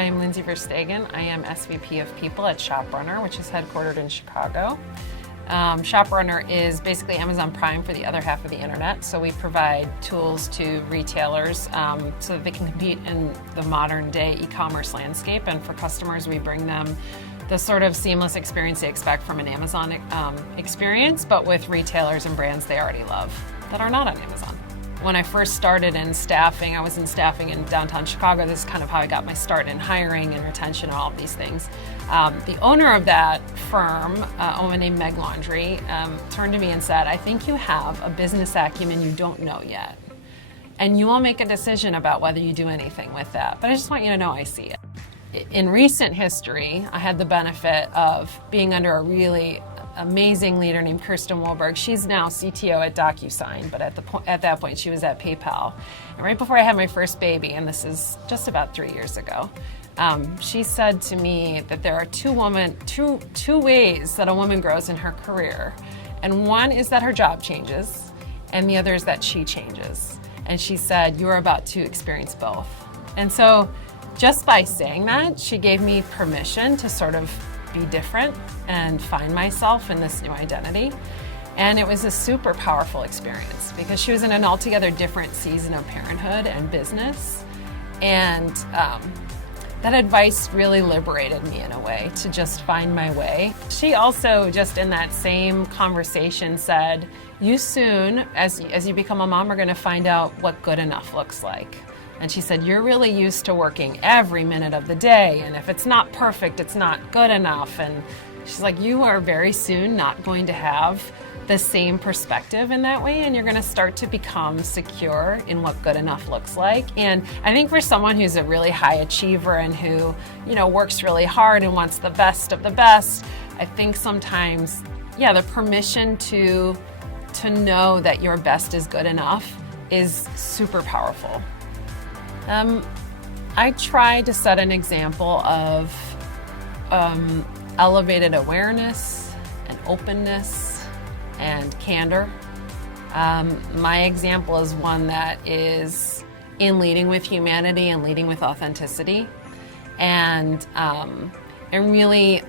I'm Lindsay Verstegen. I am SVP of People at ShopRunner, which is headquartered in Chicago. ShopRunner is basically Amazon Prime for the other half of the internet. So we provide tools to retailers so that they can compete in the modern day e-commerce landscape. And for customers, we bring them the sort of seamless experience they expect from an Amazon experience, but with retailers and brands they already love that are not on Amazon. When I first started in staffing, I was in staffing in downtown Chicago. This is kind of how I got my start in hiring and retention and all of these things. The owner of that firm, a woman named Meg Laundrie, turned to me and said, I think you have a business acumen you don't know yet. And you will make a decision about whether you do anything with that. But I just want you to know I see it. In recent history, I had the benefit of being under a really amazing leader named Kirsten Wohlberg. She's now CTO at DocuSign, but at that point she was at PayPal. And right before I had my first baby, and this is just about 3 years ago, she said to me that there are two ways that a woman grows in her career. And one is that her job changes, and the other is that she changes. And she said, you're about to experience both. And so just by saying that, she gave me permission to sort of be different and find myself in this new identity. And it was a super powerful experience because she was in an altogether different season of parenthood and business. And that advice really liberated me in a way to just find my way. She also just in that same conversation said, you soon, as you become a mom, are gonna find out what good enough looks like. And she said, you're really used to working every minute of the day, and if it's not perfect, it's not good enough. And she's like, you are very soon not going to have the same perspective in that way, and you're gonna start to become secure in what good enough looks like. And I think for someone who's a really high achiever and who, works really hard and wants the best of the best, I think sometimes, the permission to know that your best is good enough is super powerful. I try to set an example of elevated awareness and openness and candor. My example is one that is in leading with humanity and leading with authenticity, and really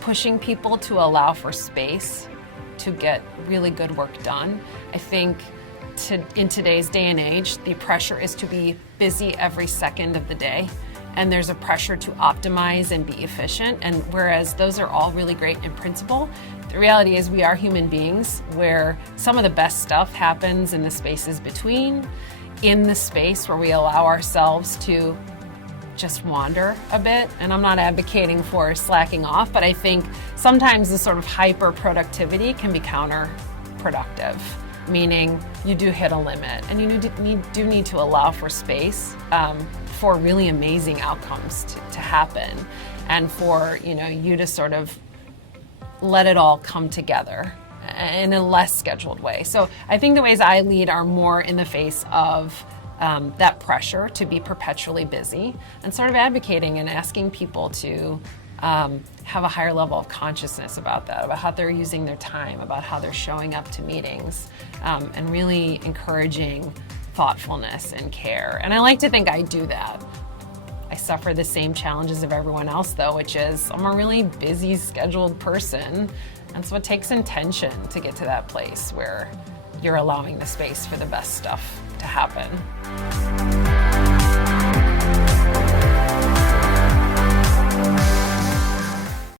pushing people to allow for space to get really good work done. I think in today's day and age, the pressure is to be busy every second of the day. And there's a pressure to optimize and be efficient. And whereas those are all really great in principle, the reality is we are human beings where some of the best stuff happens in the spaces between, in the space where we allow ourselves to just wander a bit. And I'm not advocating for slacking off, but I think sometimes the sort of hyper productivity can be counterproductive. Meaning you do hit a limit and you do need to allow for space for really amazing outcomes to happen and for you to sort of let it all come together in a less scheduled way. So I think the ways I lead are more in the face of that pressure to be perpetually busy and sort of advocating and asking people to have a higher level of consciousness about that, about how they're using their time, about how they're showing up to meetings, and really encouraging thoughtfulness and care. And I like to think I do that. I suffer the same challenges of everyone else though, which is I'm a really busy, scheduled person. And so it takes intention to get to that place where you're allowing the space for the best stuff to happen.